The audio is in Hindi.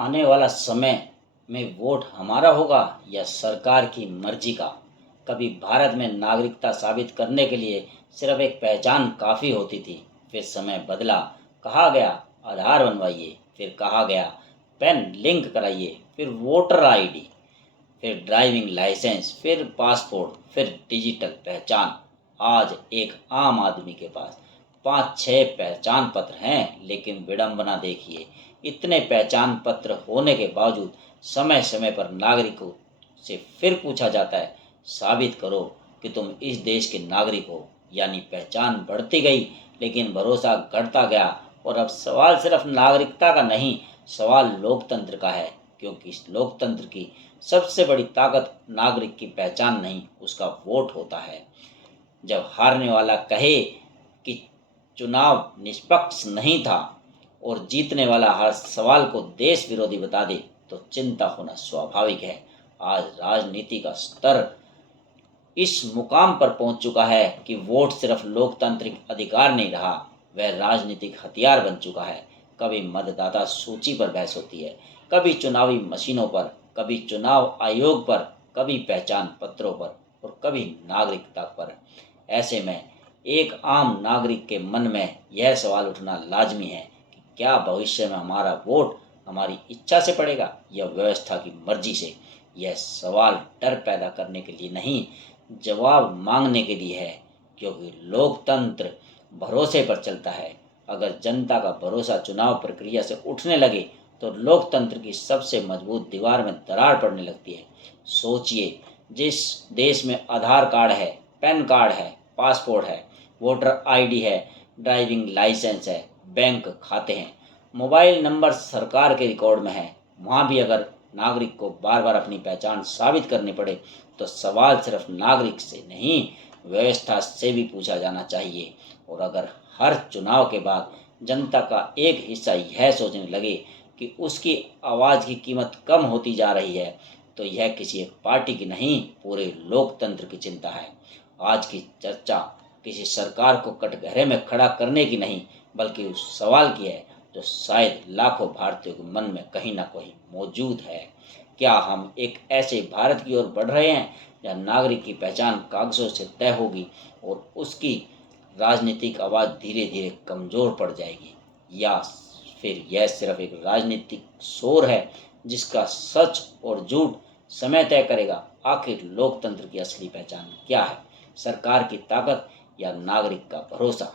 आने वाला समय में वोट हमारा होगा या सरकार की मर्जी का। कभी भारत में नागरिकता साबित करने के लिए सिर्फ एक पहचान काफ़ी होती थी। फिर समय बदला, कहा गया आधार बनवाइए, फिर कहा गया पैन लिंक कराइए, फिर वोटर आईडी, फिर ड्राइविंग लाइसेंस, फिर पासपोर्ट, फिर डिजिटल पहचान। आज एक आम आदमी के पास 5-6 पहचान पत्र हैं, लेकिन विडंबना देखिए, इतने पहचान पत्र होने के बावजूद समय समय पर नागरिकों से फिर पूछा जाता है, साबित करो कि तुम इस देश के नागरिक हो। यानी पहचान बढ़ती गई लेकिन भरोसा घटता गया। और अब सवाल सिर्फ नागरिकता का नहीं, सवाल लोकतंत्र का है, क्योंकि इस लोकतंत्र की सबसे बड़ी ताकत नागरिक की पहचान नहीं, उसका वोट होता है। जब हारने वाला कहे कि चुनाव निष्पक्ष नहीं था और जीतने वाला हर सवाल को देश विरोधी बता दे, तो चिंता होना स्वाभाविक है। आज राजनीति का स्तर इस मुकाम पर पहुंच चुका है कि वोट सिर्फ लोकतांत्रिक अधिकार नहीं रहा, वह राजनीतिक हथियार बन चुका है। कभी मतदाता सूची पर बहस होती है, कभी चुनावी मशीनों पर, कभी चुनाव आयोग पर, कभी पहचान पत्रों पर और कभी नागरिकता पर। ऐसे में एक आम नागरिक के मन में यह सवाल उठना लाजमी है कि क्या भविष्य में हमारा वोट हमारी इच्छा से पड़ेगा या व्यवस्था की मर्जी से। यह सवाल डर पैदा करने के लिए नहीं, जवाब मांगने के लिए है, क्योंकि लोकतंत्र भरोसे पर चलता है। अगर जनता का भरोसा चुनाव प्रक्रिया से उठने लगे तो लोकतंत्र की सबसे मजबूत दीवार में दरार पड़ने लगती है। सोचिए, जिस देश में आधार कार्ड है, पैन कार्ड है, पासपोर्ट है, वोटर आईडी है, ड्राइविंग लाइसेंस है, बैंक खाते हैं, मोबाइल नंबर सरकार के रिकॉर्ड में है, वहाँ भी अगर नागरिक को बार बार अपनी पहचान साबित करनी पड़े तो सवाल सिर्फ नागरिक से नहीं, व्यवस्था से भी पूछा जाना चाहिए। और अगर हर चुनाव के बाद जनता का एक हिस्सा यह सोचने लगे कि उसकी आवाज़ की कीमत कम होती जा रही है, तो यह किसी एक पार्टी की नहीं, पूरे लोकतंत्र की चिंता है। आज की चर्चा किसी सरकार को कटघरे में खड़ा करने की नहीं, बल्कि उस सवाल की है जो शायद लाखों भारतीयों के मन में कहीं ना कहीं मौजूद है। क्या हम एक ऐसे भारत की ओर बढ़ रहे हैं जहाँ नागरिक की पहचान कागजों से तय होगी और उसकी राजनीतिक आवाज़ धीरे धीरे कमज़ोर पड़ जाएगी, या फिर यह सिर्फ एक राजनीतिक शोर है जिसका सच और झूठ समय तय करेगा। आखिर लोकतंत्र की असली पहचान क्या है, सरकार की ताकत या नागरिक का भरोसा?